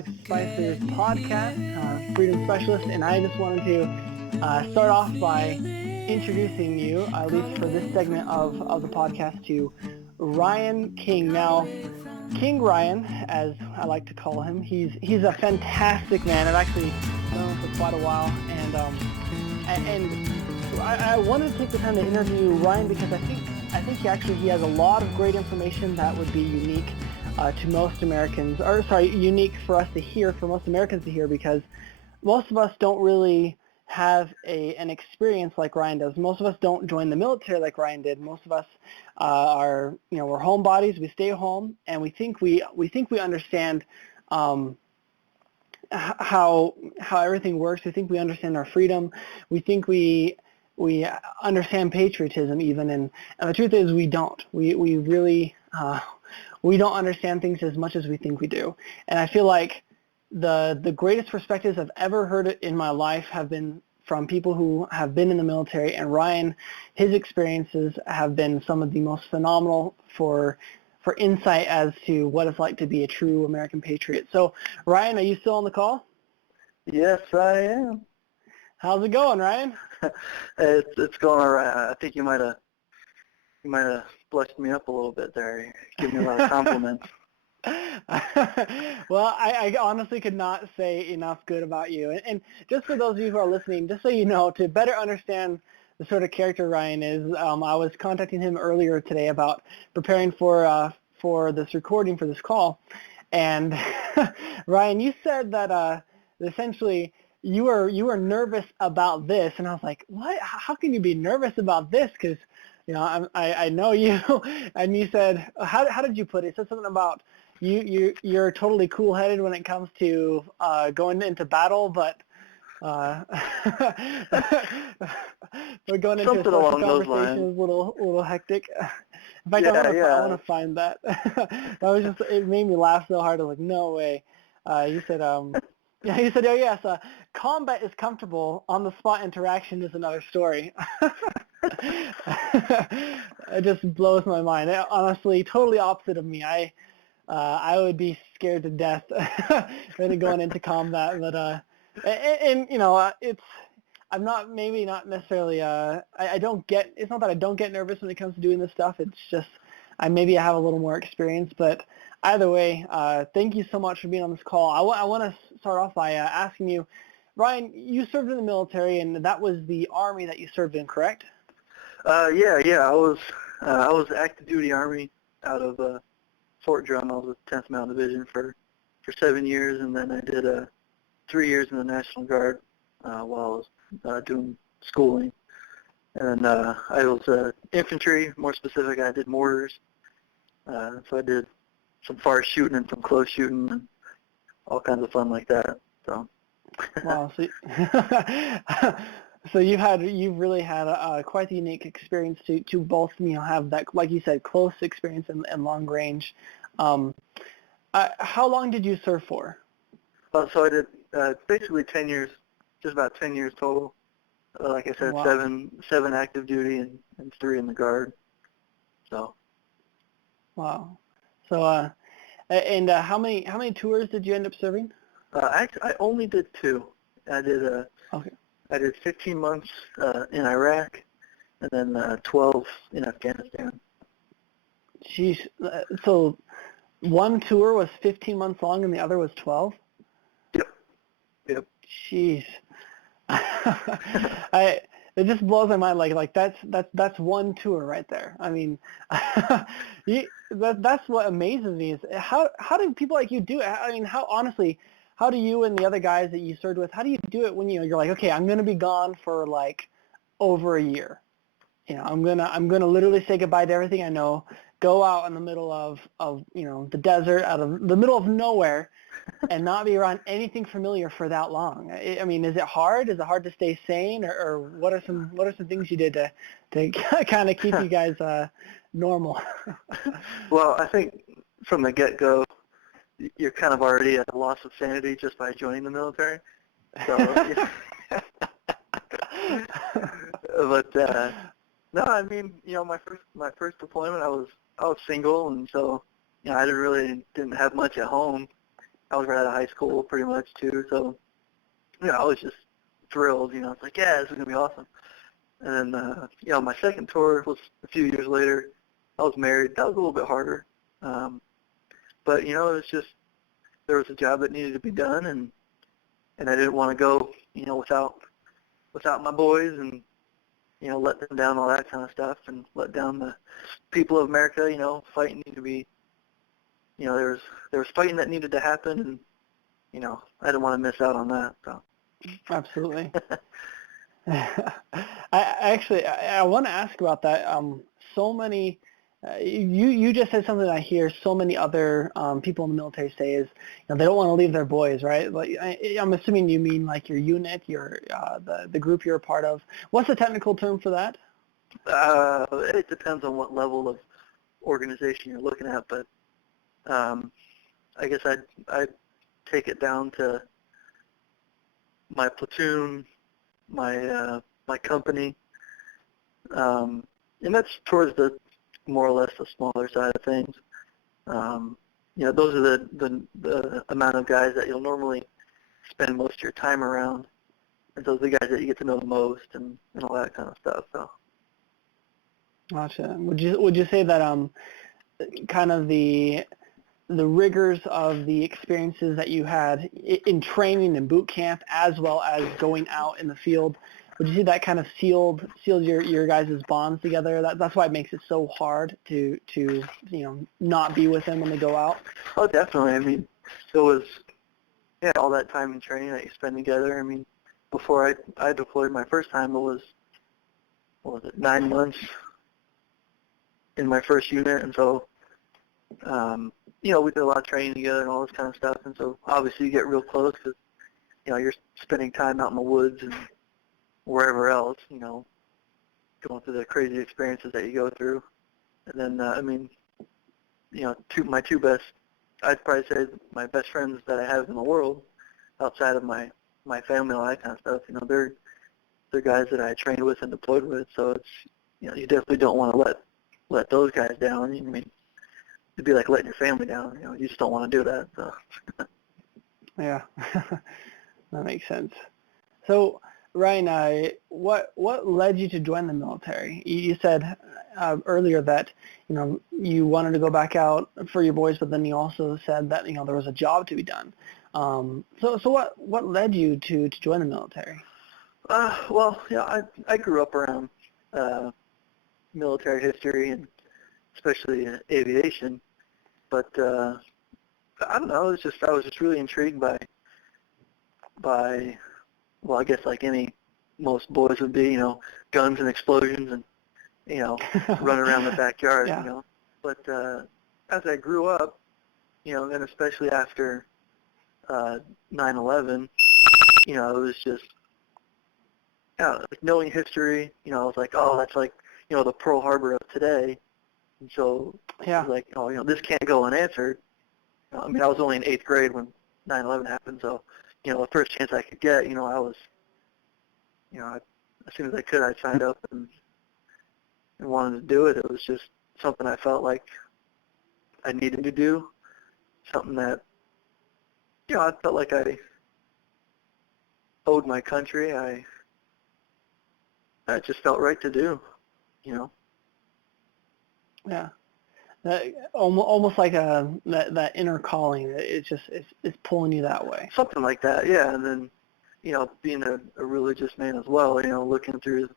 Speiser's podcast, Freedom Specialist, and I just wanted to start off by introducing you, at least for this segment of the podcast, to Ryan King. Now, King Ryan, as I like to call him, he's a fantastic man. I've actually known him for quite a while, and I wanted to take the time to interview Ryan because I think he has a lot of great information that would be unique to most Americans, unique for us to hear, for most Americans to hear, because most of us don't really have an experience like Ryan does. Most of us don't join the military like Ryan did. Most of us we're homebodies. We stay home, and we think we understand how everything works. We think we understand our freedom. We think we understand patriotism even, and the truth is we don't. We really we don't understand things as much as we think we do. And I feel like the greatest perspectives I've ever heard in my life have been from people who have been in the military, and Ryan, his experiences have been some of the most phenomenal for insight as to what it's like to be a true American patriot. So, Ryan, are you still on the call? Yes, I am. How's it going, Ryan? It's going all right. I think you might have blushed me up a little bit there. Give me a lot of compliments. Well, I honestly could not say enough good about you. And just for those of you who are listening, just so you know, to better understand the sort of character Ryan is, I was contacting him earlier today about preparing for this recording, for this call. And Ryan, you said that essentially you were nervous about this, and I was like, what? How can you be nervous about this? Because I know you, and you said, how did you put it? You said something about you're totally cool-headed when it comes to going into battle, but we're going into Something a social along those conversation lines. is a little hectic. In fact, I want to find that. It made me laugh so hard. I was like, no way. You said, you said, oh yes, combat is comfortable. On the spot interaction is another story. It just blows my mind. Honestly, totally opposite of me. I would be scared to death going into combat, but I'm not necessarily. I don't get. It's not that I don't get nervous when it comes to doing this stuff. It's just I have a little more experience. But either way, thank you so much for being on this call. I want to start off by asking you, Ryan, you served in the military, and that was the Army that you served in, correct? Yeah. I was active duty Army out of Fort Drum. I was with 10th Mountain Division for 7 years, and then I did 3 years in the National Guard while I was doing schooling. And I was infantry, more specific. I did mortars, so I did some far shooting and some close shooting and all kinds of fun like that. So. Wow. So you've really had quite the unique experience to both have that, like you said, close experience and long range. How long did you serve for? So I did basically 10 years, just about 10 years total. Like I said, wow. seven active duty and 3 in the Guard. So. Wow. So and how many tours did you end up serving? Actually, I only did 2. I did okay. I did 15 months in Iraq, and then 12 in Afghanistan. Jeez. So one tour was 15 months long, and the other was 12. Yep. Jeez. It just blows my mind. Like that's one tour right there. I mean, that's what amazes me is how do people like you do it? I mean, how do you and the other guys that you served with, how do you do it when you're like, okay, I'm going to be gone for like over a year. I'm going to literally say goodbye to everything I know, go out in the middle of the desert, out of the middle of nowhere, and not be around anything familiar for that long. I mean, is it hard? Is it hard to stay sane, or what are some things you did to kind of keep you guys normal? Well, I think from the get-go, you're kind of already at a loss of sanity just by joining the military. So, but no, I mean, my first deployment, I was single, and so I didn't have much at home. I was right out of high school pretty much too, so I was just thrilled. It's like, yeah, this is gonna be awesome. And then my second tour was a few years later. I was married. That was a little bit harder, but it was just there was a job that needed to be done, and I didn't want to go without my boys and let them down, all that kind of stuff, and let down the people of America. Fighting needed to be, there was fighting that needed to happen, and I didn't want to miss out on that. So. Absolutely. I want to ask about that. So many, you just said something I hear so many other people in the military say is, they don't want to leave their boys, right? But I'm assuming you mean like your unit, the group you're a part of. What's the technical term for that? It depends on what level of organization you're looking at, but I guess I'd take it down to my platoon, my company, and that's towards the more or less the smaller side of things. Those are the amount of guys that you'll normally spend most of your time around, and those are the guys that you get to know the most, and all that kind of stuff. So. Gotcha. Would you say that kind of the rigors of the experiences that you had in training and boot camp, as well as going out in the field, would you say that kind of sealed your guys' bonds together? That's why it makes it so hard to not be with them when they go out? Oh, definitely. I mean, it was all that time in training that you spend together. I mean, before I deployed my first time, it was 9 months in my first unit, and so we did a lot of training together and all this kind of stuff, and so obviously you get real close because you're spending time out in the woods and wherever else, going through the crazy experiences that you go through. And then my two best, I'd probably say my best friends that I have in the world outside of my family and all that kind of stuff, they're guys that I trained with and deployed with, so it's you definitely don't want to let those guys down. I mean, it'd be like letting your family down. You just don't want to do that. So. Yeah, that makes sense. So, Ryan, what led you to join the military? You said earlier that you wanted to go back out for your boys, but then you also said that there was a job to be done. So what led you to join the military? I grew up around military history and especially aviation, but I don't know. I was just really intrigued by well, I guess like most boys would be, guns and explosions and running around the backyard, Yeah. But as I grew up, and especially after 9/11, it was just like knowing history. I was like, oh, that's like the Pearl Harbor of today. And so I was like, this can't go unanswered. I mean, I was only in 8th grade when 9/11 happened, so, the first chance I could get, I was, as soon as I could, I signed up and wanted to do it. It was just something I felt like I needed to do, something that, I felt like I owed my country. I just felt right to do, Yeah. Almost like that inner calling. It's pulling you that way. Something like that, yeah. And then, being a religious man as well, looking through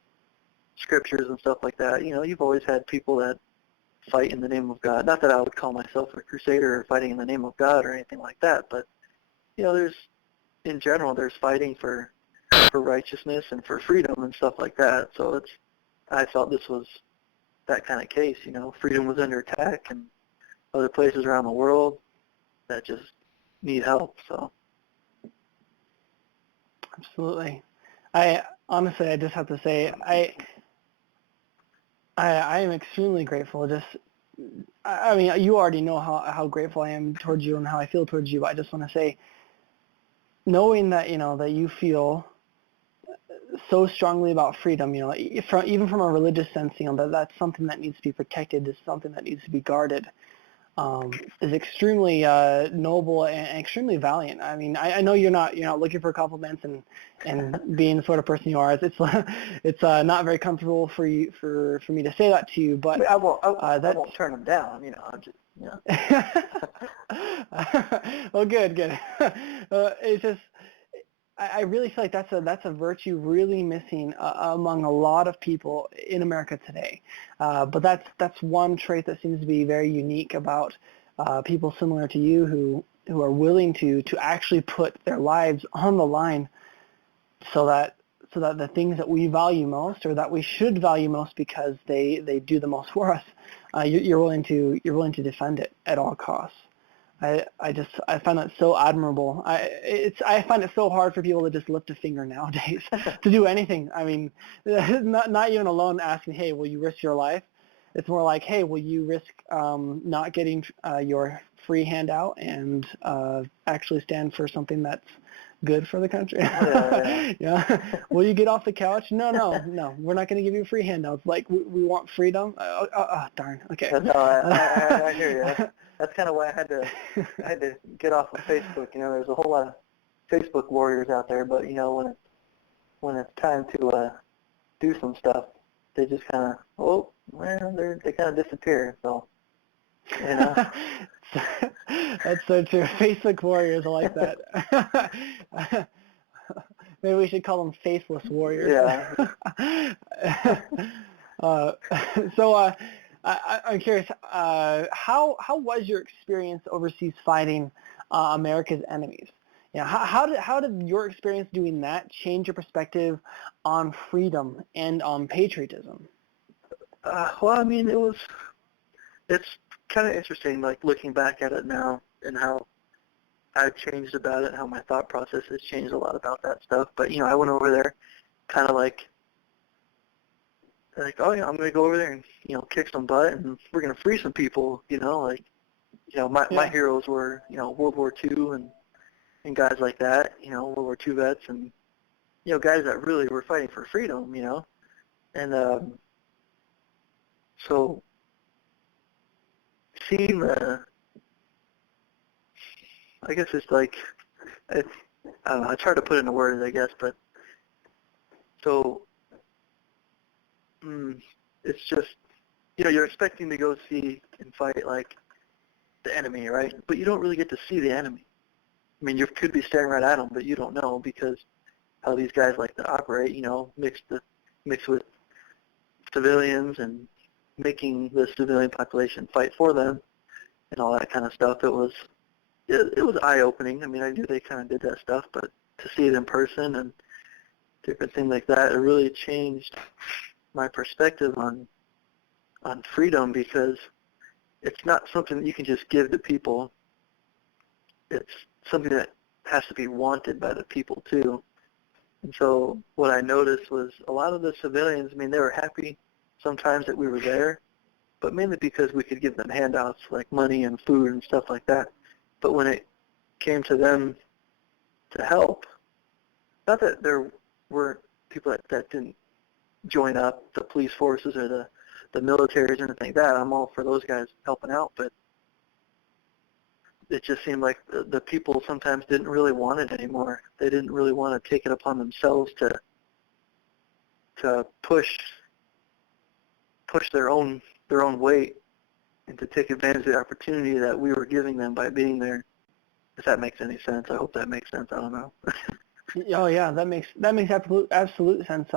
scriptures and stuff like that, you've always had people that fight in the name of God. Not that I would call myself a crusader or fighting in the name of God or anything like that, but, in general, there's fighting for righteousness and for freedom and stuff like that. So I felt this was that kind of case. Freedom was under attack, and other places around the world that just need help. So. Absolutely. I just have to say, I am extremely grateful. I mean, you already know how grateful I am towards you and how I feel towards you, but I just want to say, knowing that, that you feel so strongly about freedom, even from a religious sense, that's something that needs to be protected, is something that needs to be guarded. is extremely noble and extremely valiant. I mean, I know you're not looking for compliments and being the sort of person you are. It's not very comfortable for you for me to say that to you, but I mean, I won't turn them down. I'm just well, good. It's just I really feel like that's a virtue really missing among a lot of people in America today. But that's one trait that seems to be very unique about people similar to you who are willing to actually put their lives on the line so that the things that we value most or that we should value most because they do the most for us, you're willing to defend it at all costs. I find that so admirable. I find it so hard for people to just lift a finger nowadays to do anything. I mean, not even alone asking, hey, will you risk your life? It's more like, hey, will you risk not getting your free handout and actually stand for something that's good for the country? Yeah. Will you get off the couch? No. We're not going to give you free handouts. Like we want freedom. Darn. Okay. No, I hear you. That's kind of why I had to get off of Facebook. There's a whole lot of Facebook warriors out there, but when it's time to do some stuff, they just kind of they kind of disappear. So That's so true. Facebook warriors, I like that. Maybe we should call them faithless warriors. Yeah. I'm curious. How was your experience overseas fighting America's enemies? How did your experience doing that change your perspective on freedom and on patriotism? Well, I mean, it's kind of interesting, like looking back at it now and how I've changed about it, how my thought process has changed a lot about that stuff. But I went over there, kind of like, oh yeah, I'm gonna go over there and kick some butt, and we're gonna free some people. My heroes were World War II and guys like that. World War II vets and guys that really were fighting for freedom. And so seeing I guess it's like, I don't know, it's hard to put into words, I guess, but so it's just, you're expecting to go see and fight like the enemy, right? But you don't really get to see the enemy. I mean, you could be staring right at them, but you don't know because how these guys like to operate, mix with civilians and making the civilian population fight for them and all that kind of stuff. It was eye-opening. I mean, I knew they kind of did that stuff, but to see it in person and different things like that, it really changed my perspective on freedom because it's not something that you can just give to people. It's something that has to be wanted by the people too. And so what I noticed was a lot of the civilians, I mean, they were happy sometimes that we were there, but mainly because we could give them handouts like money and food and stuff like that. But when it came to them to help, not that there weren't people that didn't join up, the police forces or the militaries or anything like that. I'm all for those guys helping out, but it just seemed like the people sometimes didn't really want it anymore. They didn't really want to take it upon themselves to push their own weight and to take advantage of the opportunity that we were giving them by being there. If that makes any sense. I hope that makes sense. I don't know. Oh yeah, that makes absolute sense.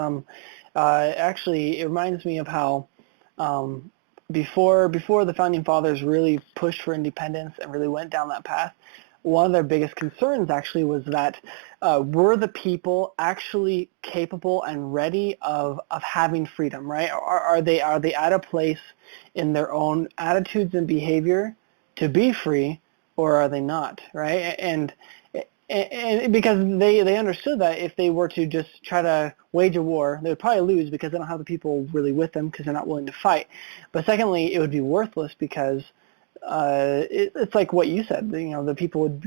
Actually, it reminds me of how before the founding fathers really pushed for independence and really went down that path, one of their biggest concerns actually was that were the people actually capable and ready of having freedom, right? Are they at a place in their own attitudes and behavior to be free, or are they not, right? And because they understood that if they were to just try to wage a war, they would probably lose because they don't have the people really with them because they're not willing to fight. But secondly, it would be worthless because it's like what you said. The people would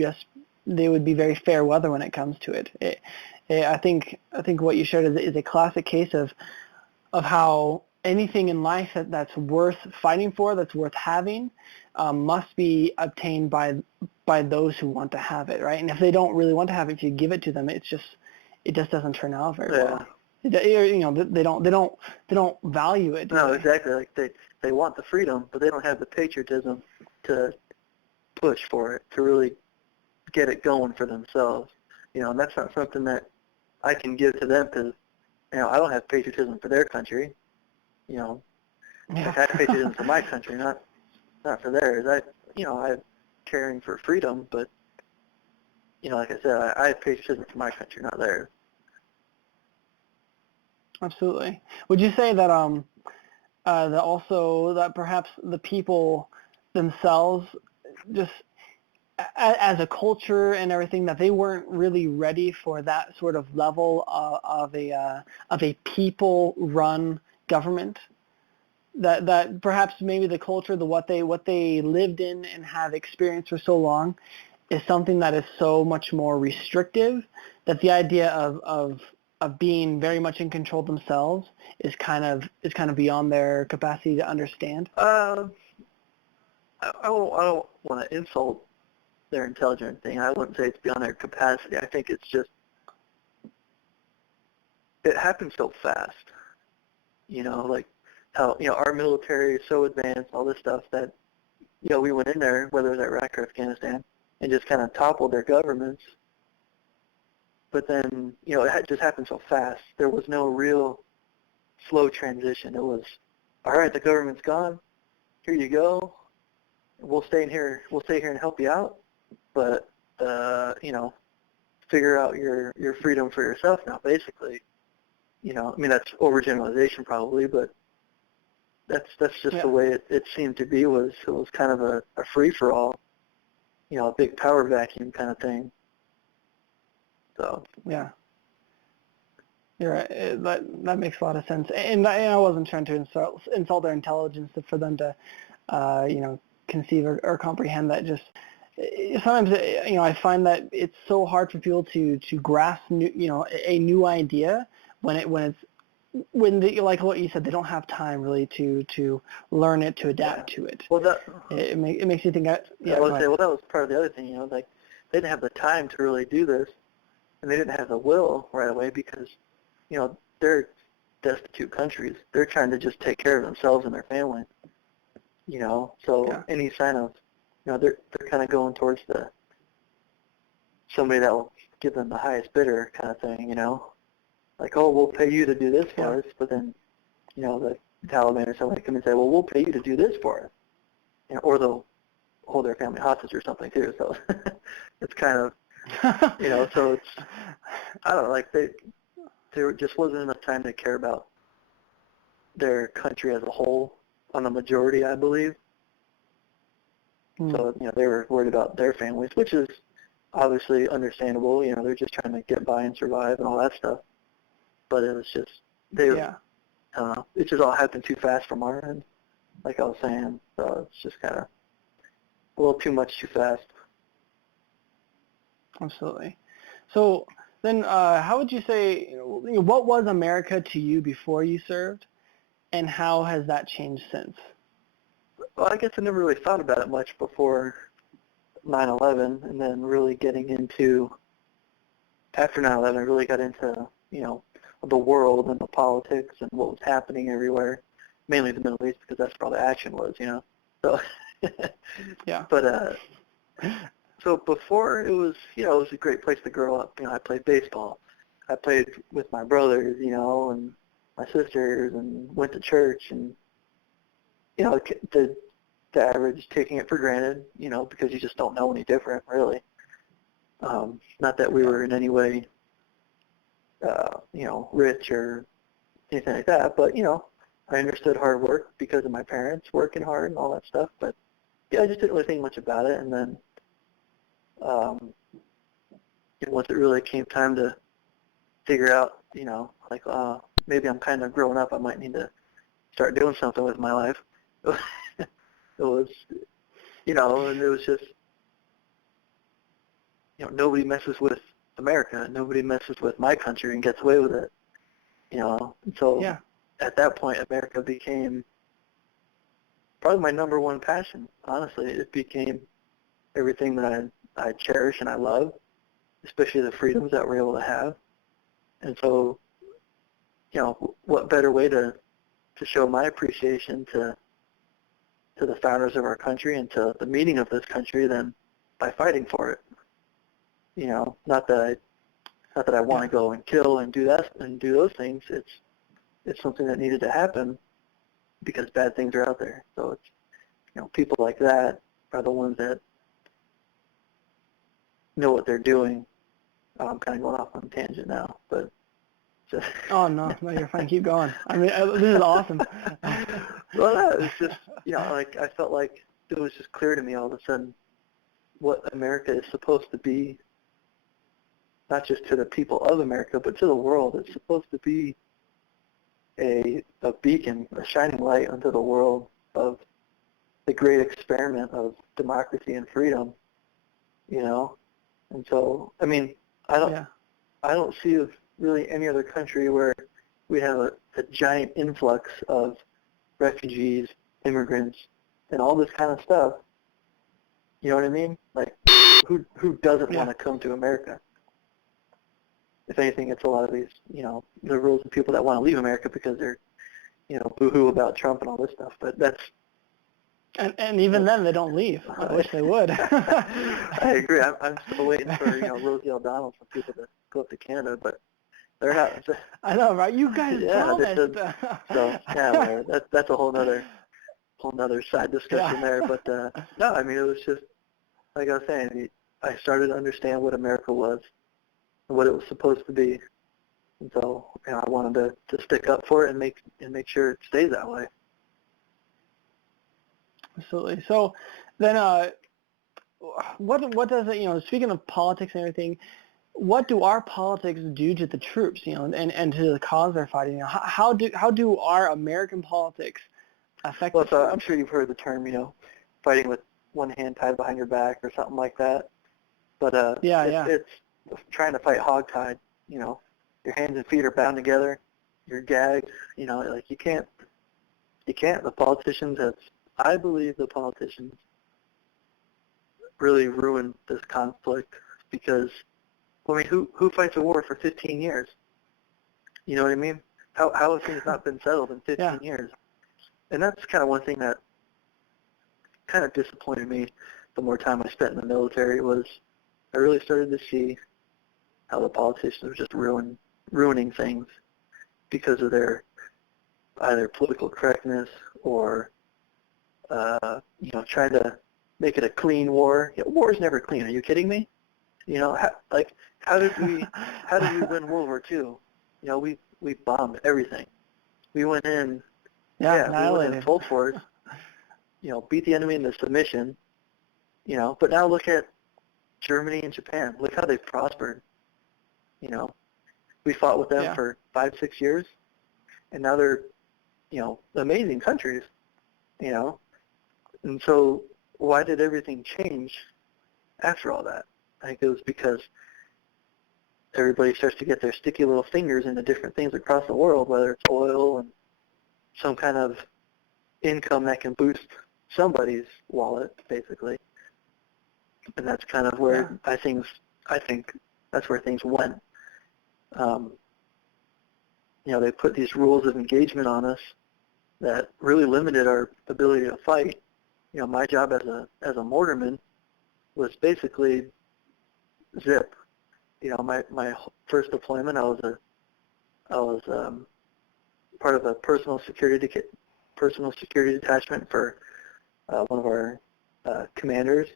they would be very fair weather when it comes to it. I think what you shared is a classic case of how anything in life that's worth fighting for, that's worth having, must be obtained by those who want to have it, right? And if they don't really want to have it, if you give it to them, it just doesn't turn out very well. They don't value it. No, exactly. Like they want the freedom, but they don't have the patriotism to push for it, to really get it going for themselves. And that's not something that I can give to them because, I don't have patriotism for their country. Like I have patriotism for my country, not for theirs. I'm caring for freedom, but, like I said, I have patriotism for my country, not theirs. Absolutely. Would you say that that also that perhaps the people themselves, just as a culture and everything, that they weren't really ready for that sort of level of a people-run government? That perhaps maybe the culture, what they lived in and have experienced for so long, is something that is so much more restrictive, that the idea of being very much in control themselves is kind of beyond their capacity to understand. I don't want to insult their intelligence thing. I wouldn't say it's beyond their capacity. I think it's just it happens so fast. Like how our military is so advanced, all this stuff that we went in there, whether it was Iraq or Afghanistan, and just kind of toppled their governments. But then, it just happened so fast. There was no real slow transition. It was, all right, the government's gone. Here you go. We'll stay here and help you out. But, figure out your freedom for yourself now, basically. That's overgeneralization probably, but that's just the way it seemed to be. It was kind of a free-for-all, a big power vacuum kind of thing. So. Yeah. You're right. That makes a lot of sense. And I wasn't trying to insult their intelligence for them to, conceive or comprehend that. Just sometimes, I find that it's so hard for people to grasp a new idea when like what you said, they don't have time really to learn it, to adapt to it. Well, it makes you think. I would say, well, that was part of the other thing. Like they didn't have the time to really do this. And they didn't have the will right away because, they're destitute countries. They're trying to just take care of themselves and their family. So any sign of, they're kind of going towards somebody that will give them the highest bidder kind of thing, Like, oh, we'll pay you to do this for us, but then, the Taliban or somebody come and say, well, we'll pay you to do this for us. Or they'll hold their family hostage or something too. So it's kind of, so it's, I don't know, like there just wasn't enough time to care about their country as a whole on the majority, I believe. So, they were worried about their families, which is obviously understandable. They're just trying to get by and survive and all that stuff. But it was just, I don't know, it just all happened too fast from our end, like I was saying. So it's just kind of a little too much too fast. Absolutely. So then how would you say, what was America to you before you served, and how has that changed since? Well, I guess I never really thought about it much before 9/11, and then really getting into, after 9/11, I really got into, the world and the politics and what was happening everywhere, mainly the Middle East, because that's where all the action was, So, yeah. But, so before it was a great place to grow up. I played baseball. I played with my brothers, and my sisters, and went to church, and, the average taking it for granted, because you just don't know any different, really. Not that we were in any way, rich or anything like that, but, I understood hard work because of my parents working hard and all that stuff, but, I just didn't really think much about it, and then once it really came time to figure out, like, maybe I'm kind of growing up, I might need to start doing something with my life. It was, and it was just, nobody messes with America. Nobody messes with my country and gets away with it, And so at that point, America became, probably my number one passion. Honestly, it became everything that I cherish and I love, especially the freedoms that we're able to have. And so, what better way to show my appreciation to the founders of our country and to the meaning of this country than by fighting for it. Not that I want to go and kill and do that and do those things. It's something that needed to happen because bad things are out there. So it's people like that are the ones that know what they're doing. I'm kind of going off on a tangent now, but just Oh no, you're fine. Keep going. I mean, this is awesome. Well, no, it's just like I felt like it was just clear to me all of a sudden what America is supposed to be, not just to the people of America, but to the world. It's supposed to be a beacon, a shining light unto the world of the great experiment of democracy and freedom, And so, I mean, I don't see really any other country where we have a giant influx of refugees, immigrants, and all this kind of stuff. You know what I mean? Like, who doesn't want to come to America? If anything, it's a lot of these, the rules of people that want to leave America because they're, boo-hoo about Trump and all this stuff. But that's... And even then, they don't leave. I wish they would. I agree. I'm still waiting for, Rosie O'Donnell for people to go up to Canada, but they're not. I know, right? You guys promised. So, yeah, that's a whole nother side discussion there. But, no, I mean, it was just, like I was saying, I started to understand what America was and what it was supposed to be. And so, I wanted to stick up for it and make sure it stays that way. Absolutely. So then what does it, speaking of politics and everything, what do our politics do to the troops, and to the cause they're fighting? How do our American politics affect Well, so I'm sure you've heard the term, fighting with one hand tied behind your back or something like that. But it's trying to fight hogtied, Your hands and feet are bound together. You're gagged, like you can't. The politicians I believe the politicians really ruined this conflict because, I mean, who fights a war for 15 years? You know what I mean? How have things not been settled in 15 years? And that's kind of one thing that kind of disappointed me the more time I spent in the military was I really started to see how the politicians were just ruining things because of their either political correctness or trying to make it a clean war. War is never clean. Are you kidding me? How did we win World War II? We bombed everything. We went in, we went in full force. Beat the enemy into submission. But now look at Germany and Japan. Look how they've prospered. We fought with them for 5-6 years, and now they're, amazing countries. And so why did everything change after all that? I think it was because everybody starts to get their sticky little fingers into different things across the world, whether it's oil and some kind of income that can boost somebody's wallet, basically. And that's kind of where I think that's where things went. They put these rules of engagement on us that really limited our ability to fight. My job as a mortarman was basically zip. My first deployment, I was part of a personal security detachment for one of our commanders.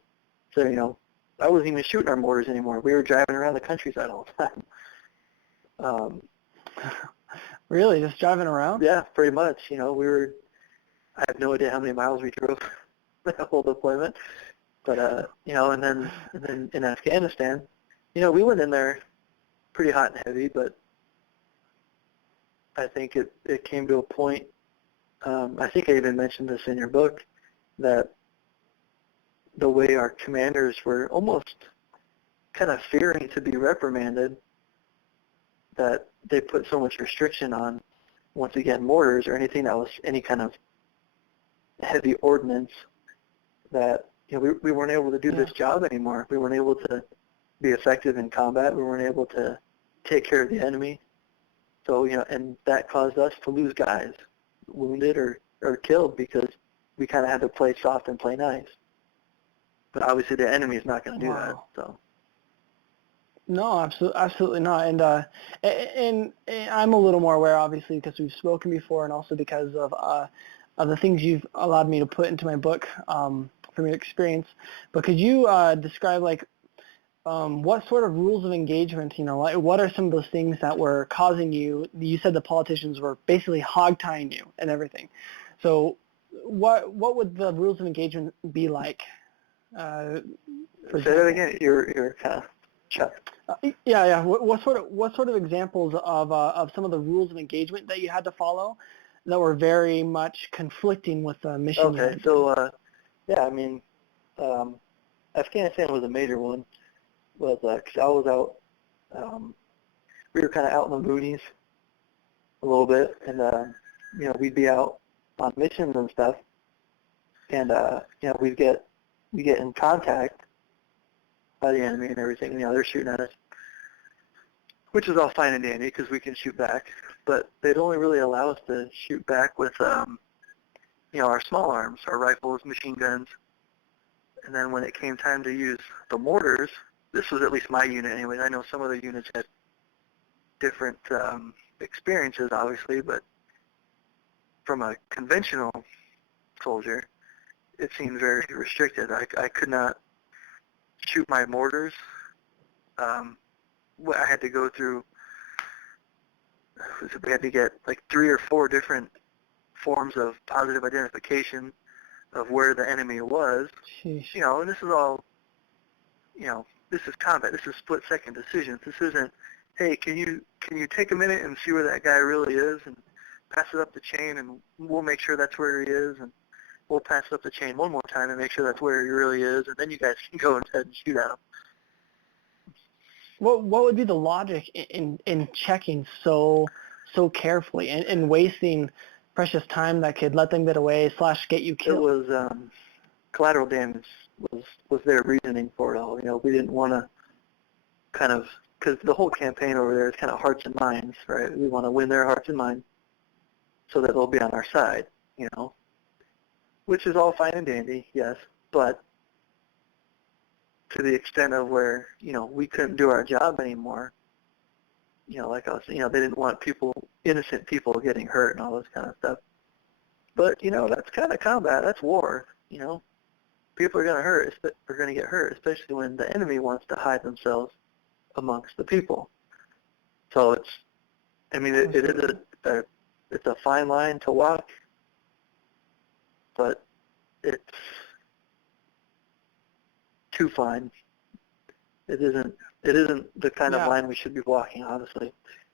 So I wasn't even shooting our mortars anymore. We were driving around the countryside all the time. Really, just driving around? Yeah, pretty much. We were. I have no idea how many miles we drove that whole deployment, but and then in Afghanistan, we went in there pretty hot and heavy, but I think it came to a point. I think I even mentioned this in your book that the way our commanders were almost kind of fearing to be reprimanded, that they put so much restriction on, once again, mortars or anything that was any kind of heavy ordnance that we weren't able to do this job anymore. We weren't able to be effective in combat. We weren't able to take care of the enemy. So, and that caused us to lose guys, wounded or killed, because we kind of had to play soft and play nice. But obviously the enemy is not going to do that. So. No, absolutely not. And I'm a little more aware, obviously, because we've spoken before, and also because of the things you've allowed me to put into my book from your experience. But could you describe what sort of rules of engagement? What are some of those things that were causing you? You said the politicians were basically hog-tying you and everything. So what would the rules of engagement be like? Say that again. You're kind of Chuck. Yeah. What sort of examples of some of the rules of engagement that you had to follow that were very much conflicting with the mission? Okay, so Afghanistan was a major one. Was because I was out. We were kind of out in the boonies a little bit, and we'd be out on missions and stuff, and we get in contact by the enemy and everything. They're shooting at us, which is all fine and dandy because we can shoot back. But they'd only really allow us to shoot back with, our small arms, our rifles, machine guns. And then when it came time to use the mortars, this was at least my unit anyway. I know some other units had different experiences, obviously, but from a conventional soldier, it seemed very restricted. I could not shoot my mortars. I had to go through, we had to get like 3 or 4 different forms of positive identification of where the enemy was. Sheesh. And this is all, this is combat. This is split-second decisions. This isn't, hey, can you take a minute and see where that guy really is and pass it up the chain, and we'll make sure that's where he is, and we'll pass it up the chain one more time and make sure that's where he really is, and then you guys can go instead and shoot at him. What would be the logic in checking so carefully and wasting precious time that could let them get away / get you killed? It was collateral damage was their reasoning for it all. We didn't want to kind of, because the whole campaign over there is kind of hearts and minds, right? We want to win their hearts and minds so that they'll be on our side, which is all fine and dandy, yes, but to the extent of where, we couldn't do our job anymore, like us, they didn't want innocent people getting hurt and all this kind of stuff. But, that's kind of combat. That's war, People are going to get hurt, especially when the enemy wants to hide themselves amongst the people. So it is it's a fine line to walk, but it's too fine. It isn't the kind of line we should be walking, honestly.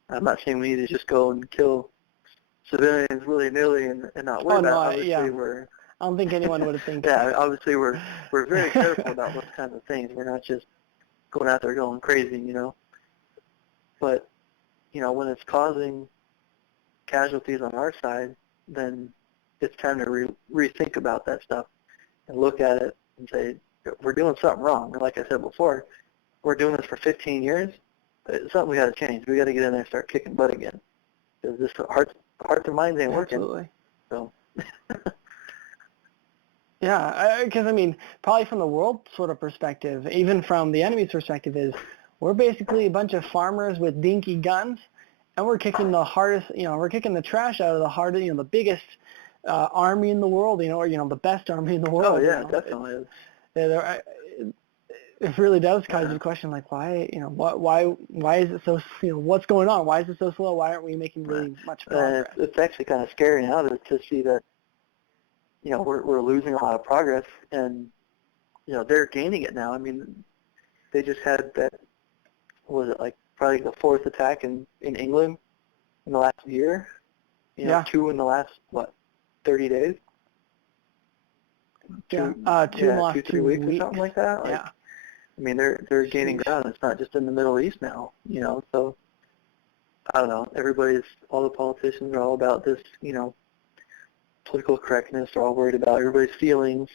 I'm not saying we need to just go and kill civilians willy-nilly and not worry about it. Obviously, I don't think anyone would think. Obviously we're very careful about those kinds of things. We're not just going out there going crazy, But, when it's causing casualties on our side, then it's time to rethink about that stuff and look at it and say, we're doing something wrong. Like I said before, we're doing this for 15 years. It's something we got to change. We got to get in there and start kicking butt again. Because this hearts and minds ain't working. Absolutely. So. Yeah, because probably from the world sort of perspective, even from the enemy's perspective, is we're basically a bunch of farmers with dinky guns, and we're kicking the hardest, we're kicking the trash out of the hardest, the biggest army in the world, or the best army in the world. Oh yeah, definitely. It really does cause you to question, like, why, why is it so, what's going on? Why is it so slow? Why aren't we making really much progress? It's actually kind of scary now to see that, we're losing a lot of progress, and, they're gaining it now. They just had that, what was it, like, probably the 4th attack in England in the last year? 2 in the last, 30 days? 2 in the last 2-3 weeks or something like that? Yeah. They're gaining ground. It's not just in the Middle East now, so I don't know. All the politicians are all about this, political correctness. They're all worried about everybody's feelings.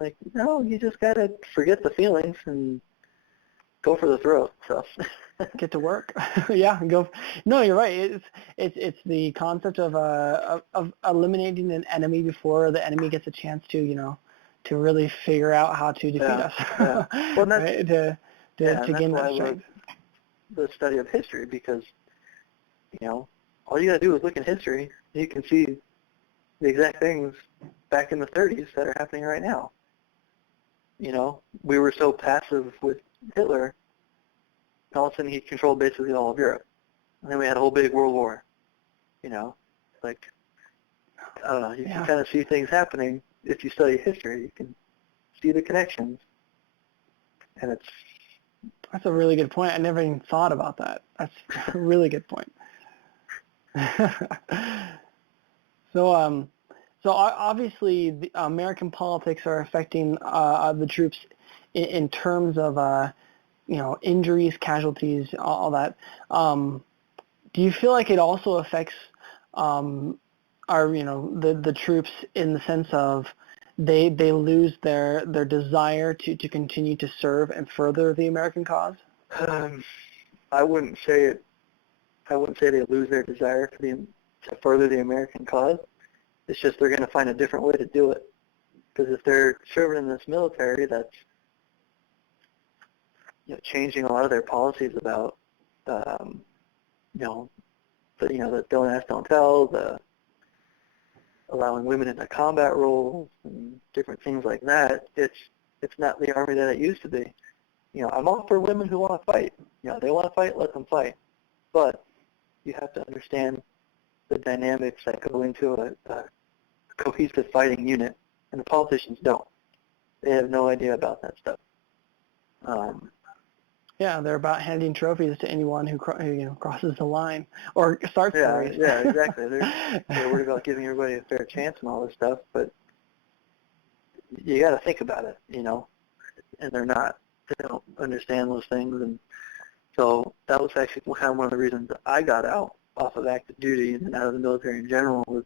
Like, no, you just gotta forget the feelings and go for the throat. So get to work. Yeah, go. No, you're right. It's the concept of eliminating an enemy before the enemy gets a chance to, to really figure out how to defeat us. Yeah. Well, that's, right? To and that's gain why that I love strength. the study of history, because all you gotta do is look in history, and you can see the exact things back in the 30s that are happening right now. We were so passive with Hitler, and all of a sudden he controlled basically all of Europe. And then we had a whole big world war. Like, I don't know, you can kind of see things happening if you study history. You can see the connections. And That's a really good point. I never even thought about that. That's a really good point. So obviously, the American politics are affecting the troops in terms of injuries, casualties, all that. Do you feel like it also affects the troops in the sense of they lose their desire to continue to serve and further the American cause? I wouldn't say they lose their desire to further the American cause. It's just they're going to find a different way to do it. Because if they're serving in this military that's changing a lot of their policies about the don't ask, don't tell, the allowing women into combat roles and different things like that, it's not the Army that it used to be. I'm all for women who want to fight. They want to fight, let them fight. But you have to understand the dynamics that go into a cohesive fighting unit, and the politicians don't. They have no idea about that stuff. Yeah, they're about handing trophies to anyone who crosses the line or starts the race. Yeah, exactly. They're worried about giving everybody a fair chance and all this stuff, but you got to think about it, and they're not. They don't understand those things, and so that was actually kind of one of the reasons that I got out off of active duty and out of the military in general was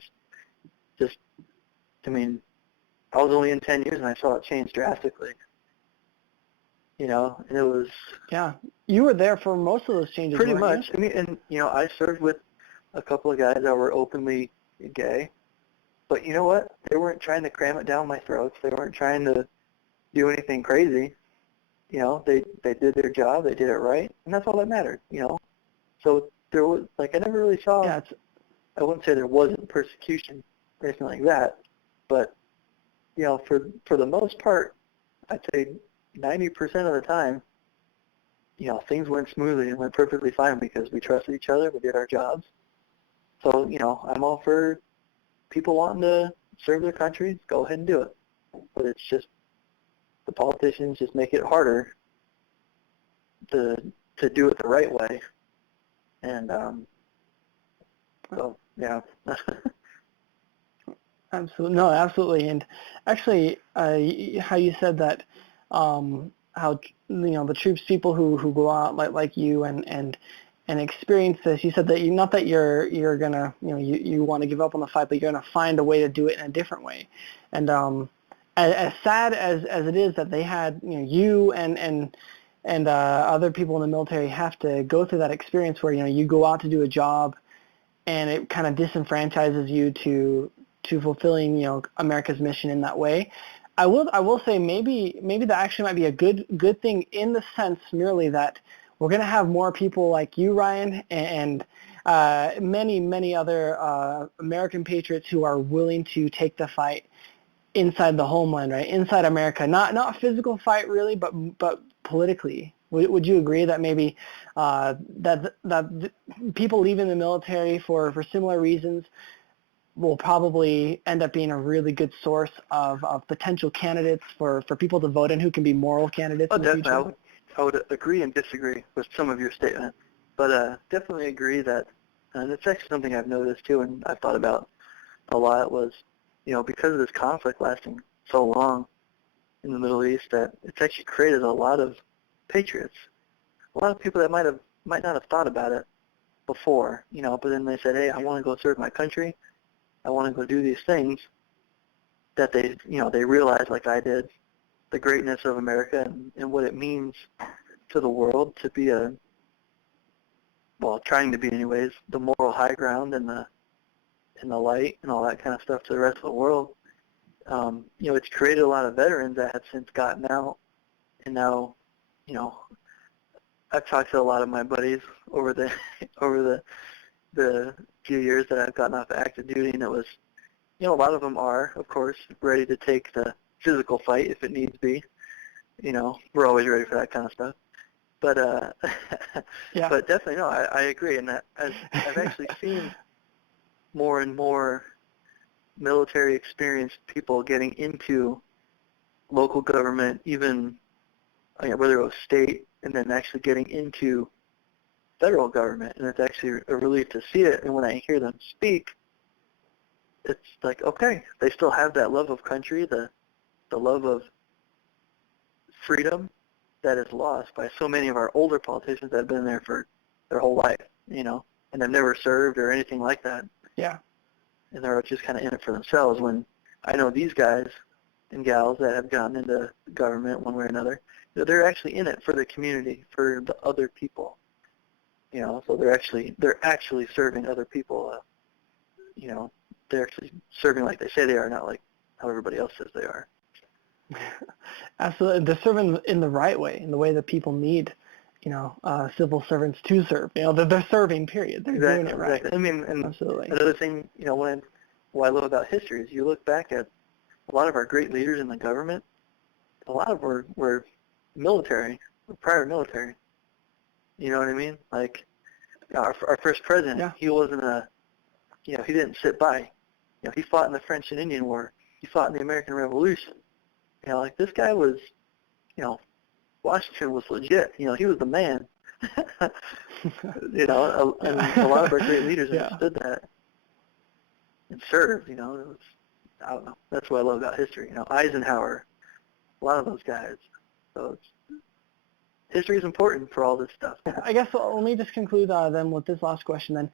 just, I was only in 10 years and I saw it change drastically. And it was... Yeah, you were there for most of those changes, pretty weren't much. you? I served with a couple of guys that were openly gay, but you know what? They weren't trying to cram it down my throats. They weren't trying to do anything crazy. They did their job, they did it right, and that's all that mattered, So there was, I never really saw, I wouldn't say there wasn't persecution or anything like that, but, for the most part, I'd say 90% of the time, things went smoothly and went perfectly fine because we trusted each other, we did our jobs. So, I'm all for people wanting to serve their country, go ahead and do it. But it's just, the politicians just make it harder to do it the right way. And so, yeah. Absolutely. No, absolutely. And actually, how you said that, how, the troops, people who go out like you and experience this, you said that not that you're going to, you want to give up on the fight, but you're going to find a way to do it in a different way. And as sad as it is that they had, you and other people in the military have to go through that experience where, you go out to do a job and it kind of disenfranchises you to fulfilling, America's mission in that way. I will say maybe that actually might be a good thing in the sense merely that we're going to have more people like you, Ryan, and many other American patriots who are willing to take the fight inside the homeland, right? Inside America, not physical fight really, but politically. Would you agree that maybe that people leaving the military for similar reasons will probably end up being a really good source of potential candidates for people to vote in who can be moral candidates in the future? I would agree and disagree with some of your statements, but definitely agree that, and it's actually something I've noticed too and I've thought about a lot was, because of this conflict lasting so long in the Middle East, that it's actually created a lot of patriots, a lot of people that might not have thought about it before, but then they said, hey, I want to go serve my country. I want to go do these things, that they realize, like I did, the greatness of America and what it means to the world to be trying to be anyways, the moral high ground and the light and all that kind of stuff to the rest of the world. It's created a lot of veterans that have since gotten out, and now, I've talked to a lot of my buddies over the the few years that I've gotten off active duty, and it was, a lot of them are, of course, ready to take the physical fight if it needs be. We're always ready for that kind of stuff. But yeah. but definitely, no, I agree, and that I've actually seen more and more military experienced people getting into local government, even whether it was state, and then actually getting into federal government, and it's actually a relief to see it. And when I hear them speak, it's like, okay, they still have that love of country, the love of freedom that is lost by so many of our older politicians that have been there for their whole life, and have never served or anything like that. Yeah. And they're just kind of in it for themselves, when I know these guys and gals that have gotten into government one way or another, they're actually in it for the community, for the other people. So they're actually serving other people. They're actually serving like they say they are, not like how everybody else says they are. Absolutely. They're serving in the right way, in the way that people need, civil servants to serve. They're serving, period. They're doing it right. Exactly. I mean, and absolutely. Another thing, what I love about history is you look back at a lot of our great leaders in the government, a lot of them were military, prior military. You know what I mean? Like our first president, yeah. He wasn't he didn't sit by. He fought in the French and Indian War. He fought in the American Revolution. Like this guy was, Washington was legit. He was the man. And a lot of our great leaders understood that and served. It was, I don't know. That's what I love about history. Eisenhower, a lot of those guys. So history is important for all this stuff. I guess let me just conclude then with this last question then.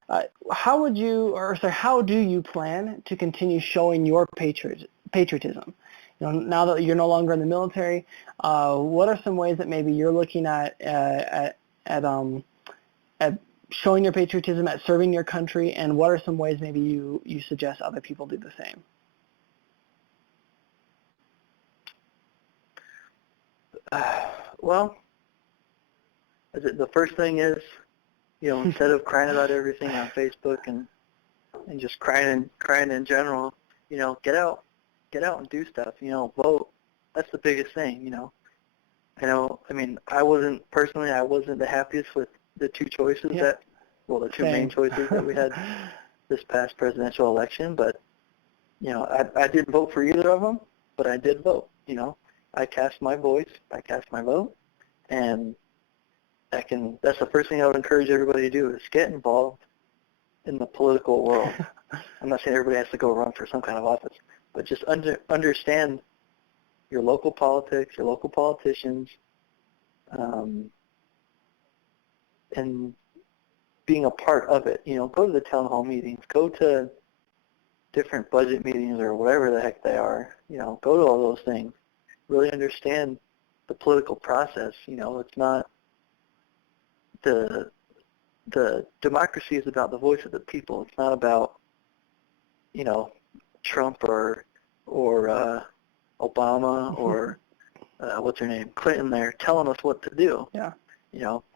How do you plan to continue showing your patriotism? Now that you're no longer in the military, what are some ways that maybe you're looking at showing your patriotism, at serving your country, and what are some ways maybe you suggest other people do the same? Well, the first thing is, instead of crying about everything on Facebook and just crying in general, get out and do stuff. Vote. That's the biggest thing. I wasn't the happiest with the two choices the two main choices that we had this past presidential election. But I didn't vote for either of them, but I did vote. I cast my voice. I cast my vote, and that's the first thing I would encourage everybody to do, is get involved in the political world. I'm not saying everybody has to go run for some kind of office, but just understand your local politics, your local politicians, and being a part of it. Go to the town hall meetings, go to different budget meetings or whatever the heck they are. Go to all those things. Really understand the political process. It's not the democracy is about the voice of the people. It's not about Trump or Obama or what's her name, Clinton there telling us what to do. Yeah.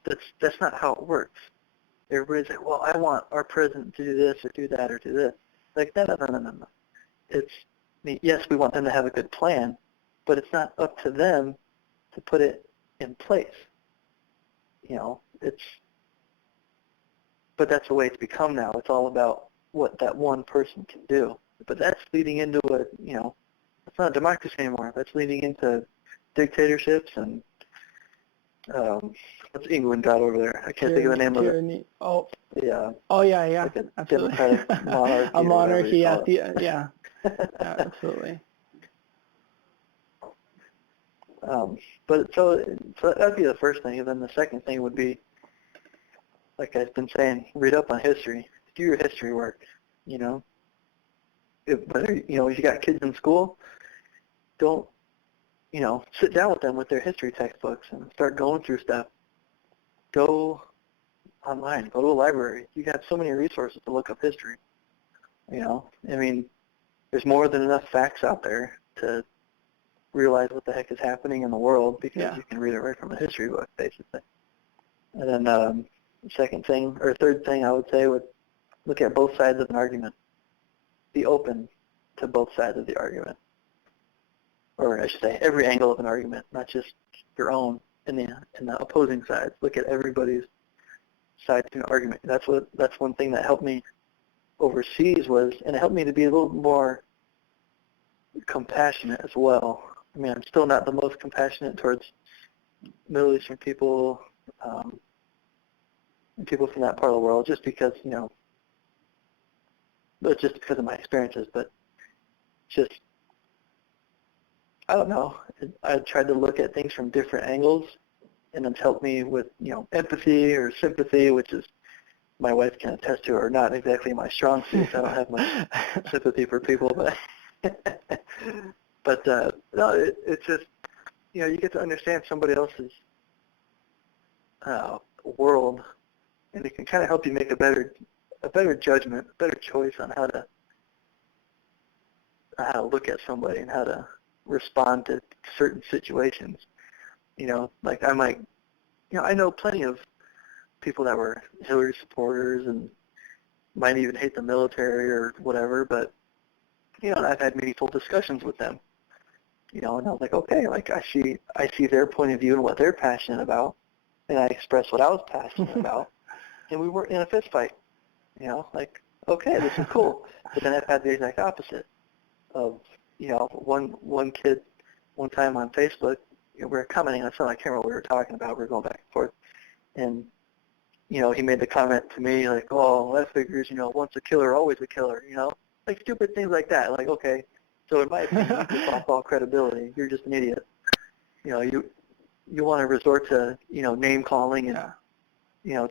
That's not how it works. Everybody's like, well, I want our president to do this or do that or do this. Like, no. Yes, we want them to have a good plan, but it's not up to them to put it in place. But that's the way it's become now. It's all about what that one person can do. But that's leading into it's not democracy anymore. That's leading into dictatorships and what's England got over there? I can't think of the name of it. Oh. Yeah. Oh yeah. Like a absolutely. democratic monarchy. A monarchy, yeah. Absolutely. But so that'd be the first thing, and then the second thing would be, like I've been saying, read up on history, do your history work. whether, if you got kids in school, don't, sit down with them with their history textbooks and start going through stuff. Go online, go to a library. You got so many resources to look up history. There's more than enough facts out there to realize what the heck is happening in the world because you can read it right from a history book, basically. And then third thing I would say would look at both sides of an argument. Be open to both sides of the argument. Or I should say every angle of an argument, not just your own and the opposing sides. Look at everybody's side to an argument. That's one thing that helped me overseas and it helped me to be a little more compassionate as well. I'm still not the most compassionate towards Middle Eastern people, and people from that part of the world, just because, but just because of my experiences. But just, I don't know. I tried to look at things from different angles, and it's helped me with, empathy or sympathy, which is, my wife can attest to, are not exactly my strong suits. I don't have much sympathy for people, but no, it's just, you get to understand somebody else's world, and it can kind of help you make a better judgment, a better choice on how to look at somebody and how to respond to certain situations. Like I might, I know plenty of people that were Hillary supporters and might even hate the military or whatever, but I've had meaningful discussions with them. And I was like, okay, like I see their point of view and what they're passionate about, and I expressed what I was passionate about, and we weren't in a fist fight. Like, okay, this is cool. But then I've had the exact opposite of, one kid one time on Facebook, we were commenting on something, I can't remember what we were talking about, we were going back and forth, and he made the comment to me like, oh, that figures, once a killer, always a killer, like stupid things like that. Like, okay, so in my opinion, you just lost all credibility. You're just an idiot. You want to resort to, name calling and,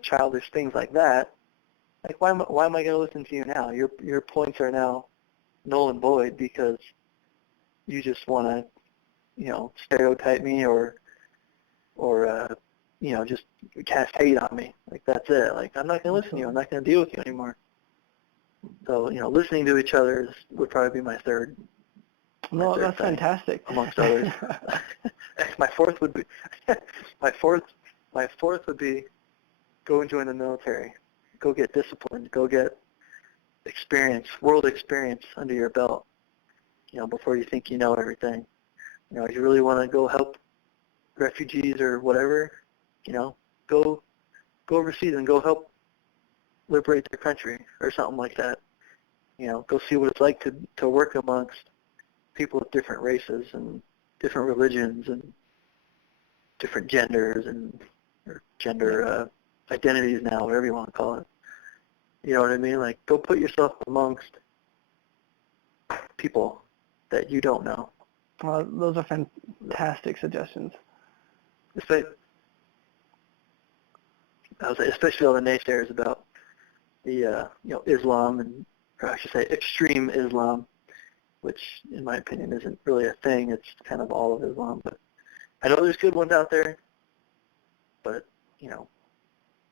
childish things like that. Like, why am I going to listen to you now? Your points are now null and void because you just want to, stereotype me or just cast hate on me. Like, that's it. Like, I'm not going to listen to you. I'm not going to deal with you anymore. So, listening to each other would probably be my third. No, that's fantastic. Amongst others. My fourth would be go and join the military. Go get disciplined. Go get experience, world experience under your belt, before you think you know everything. If you really want to go help refugees or whatever, go overseas and go help liberate their country or something like that. Go see what it's like to work amongst people with different races and different religions and different genders or gender identities now, whatever you want to call it. You know what I mean? Like, go put yourself amongst people that you don't know. Well, those are fantastic suggestions. Especially all the naysayers about the Islam or I should say extreme Islam, which in my opinion isn't really a thing. It's kind of all of Islam. But I know there's good ones out there. But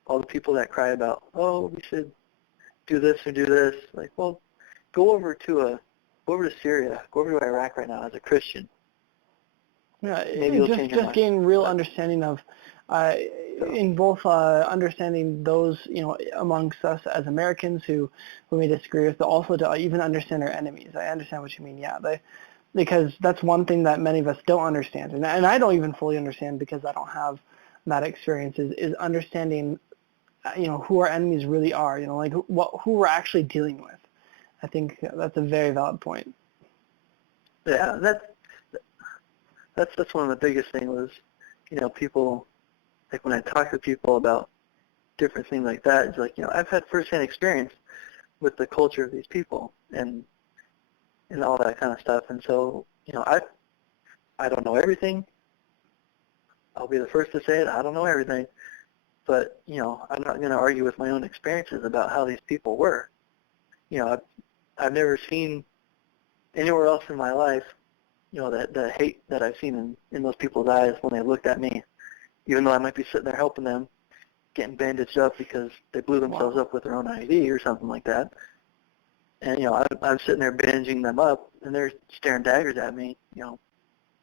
all the people that cry about, oh, we should do this or do this, like, well, go over to Syria, go over to Iraq right now as a Christian. Yeah, just gain real understanding of, in both understanding those, amongst us as Americans who may disagree with, but also to even understand our enemies. I understand what you mean, because that's one thing that many of us don't understand, and I don't even fully understand because I don't have that experience, is understanding, who our enemies really are, like who we're actually dealing with. I think that's a very valid point. Yeah, that's one of the biggest things was, people, like when I talk to people about different things like that, it's like, I've had firsthand experience with the culture of these people and all that kind of stuff. And so, I don't know everything. I'll be the first to say it. I don't know everything. But, I'm not going to argue with my own experiences about how these people were. I've never seen anywhere else in my life, the hate that I've seen in those people's eyes when they looked at me, even though I might be sitting there helping them, getting bandaged up because they blew themselves up with their own IV or something like that. And, I'm sitting there bandaging them up, and they're staring daggers at me,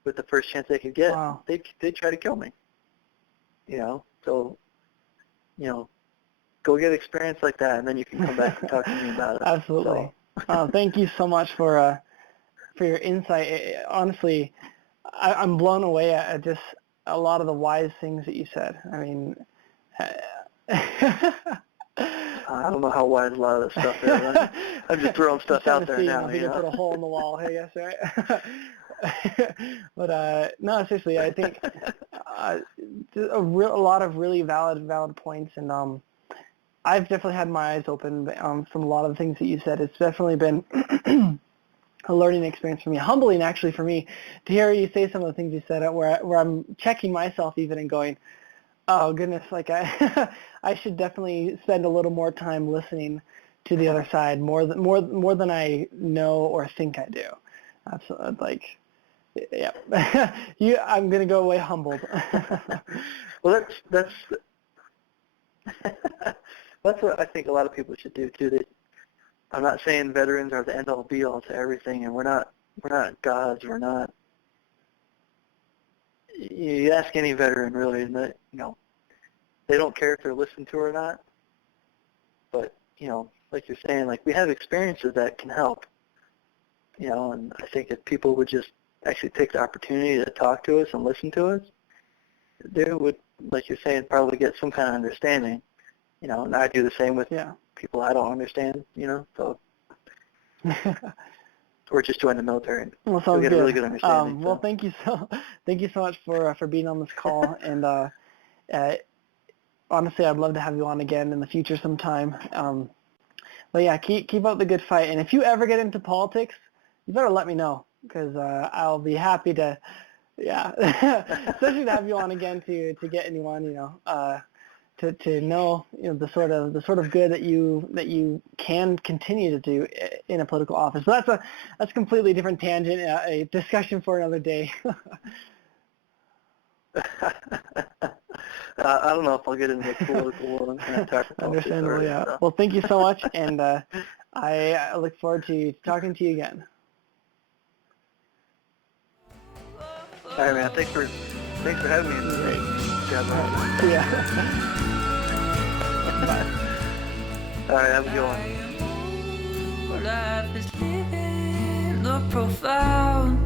with the first chance they could get. Wow. They'd try to kill me, So, go get experience like that, and then you can come back and talk to me about it. Absolutely. So. Thank you so much for your insight. Honestly, I'm blown away at just a lot of the wise things that you said. I mean, I don't know how wise a lot of this stuff is. I'm just throwing stuff out there now. You can put a hole in the wall, I guess, right? But no, seriously, I think a lot of really valid points, and I've definitely had my eyes open from a lot of the things that you said. It's definitely been a learning experience for me, humbling actually for me to hear you say some of the things you said, where I'm checking myself even and going, oh goodness, like I should definitely spend a little more time listening to the other side, more than I know or think I do. Absolutely, like, yeah. I'm gonna go away humbled. Well, that's what I think a lot of people should do too. I'm not saying veterans are the end all be all to everything, and we're not gods. We're not. You ask any veteran really, and they don't care if they're listened to or not. But like you're saying, like we have experiences that can help. And I think if people would just actually take the opportunity to talk to us and listen to us, they would, like you're saying, probably get some kind of understanding. And I do the same with people I don't understand. So. Or just join the military. Well, sounds get good. A really good understanding. Well, thank you so much for being on this call, and honestly, I'd love to have you on again in the future sometime. But yeah, keep up the good fight, and if you ever get into politics, you better let me know, because I'll be happy to, especially to have you on again to get anyone, to know the sort of good that you can continue to do in a political office. But that's a completely different tangent, a discussion for another day. I don't know if I'll get into the political world and talk about politics. Understandable, yeah. So. Well, thank you so much, and I look forward to talking to you again. All right, man. Thanks for having me. Great. Yeah. Yeah. All right, have a good one. Life is living the profound.